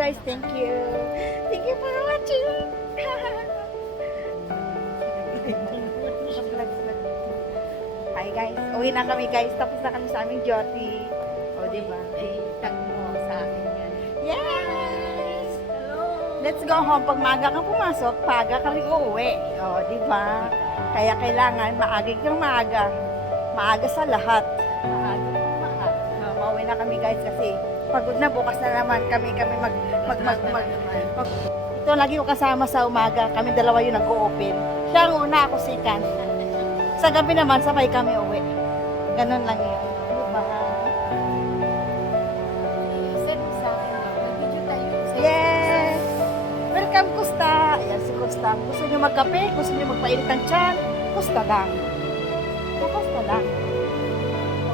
guys. Thank you. Thank you for watching. Hi guys. Uwi na kami guys. Tapos na kami sa aming duty. O, diba? Tag mo sa akin yan. Yes! Hello! Let's go home. Pag maaga kang pumasok, paga ka rin uuwi. O, diba? Kaya kailangan maaga kang maaga. Maaga sa lahat. Maaga po mahal. Mauwi na kami guys kasi pagod na. Bukas na naman kami mag. Ito lagi ko kasama sa umaga. Kami dalawa yung nag-o-open. Siya ang una, ako second. Sa gabi naman, sabay kami uwi. Ganun lang yun. Diba? Send mo sa akin. Nag-video tayo. Yes! Welcome, Kusta! Ayan si Kusta. Gusto nyo magkape? Gusto nyo magpainit ng tiyan? Kusta lang. Kusta lang.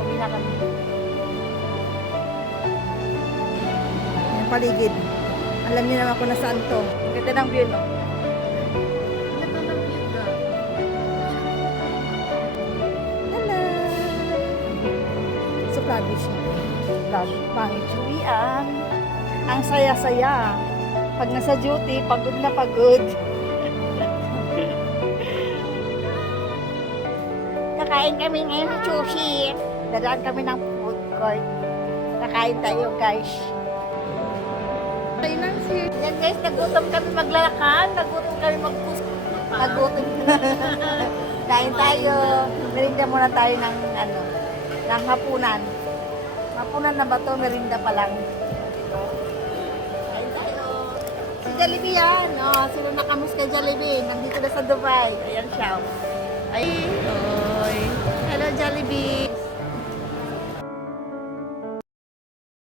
Uwi na kami. Yung paligid. Alam niyo naman kung nasaan to. Ganda ng view, no? Ito ng view ka. Hello! So, vlog siya. Vlog. Pangit chuwian. Ang saya-saya. Pag nasa duty, pagod na pagod. Kakain kami ngayon ng sushi. Dadaan kami ng food court. Kakain tayo, guys. Yan guys, nagutom kami maglalakad. Nagutom kami Nagutom. Kain tayo. Merinda muna tayo ng ng hapunan. Hapunan na ba to? Merinda pa lang. Kain tayo. Si Jollibee yan. Oh, sino nakamus kay Jollibee? Nandito na sa Dubai. Ayan siya. Ay, oy. Hello Jollibee.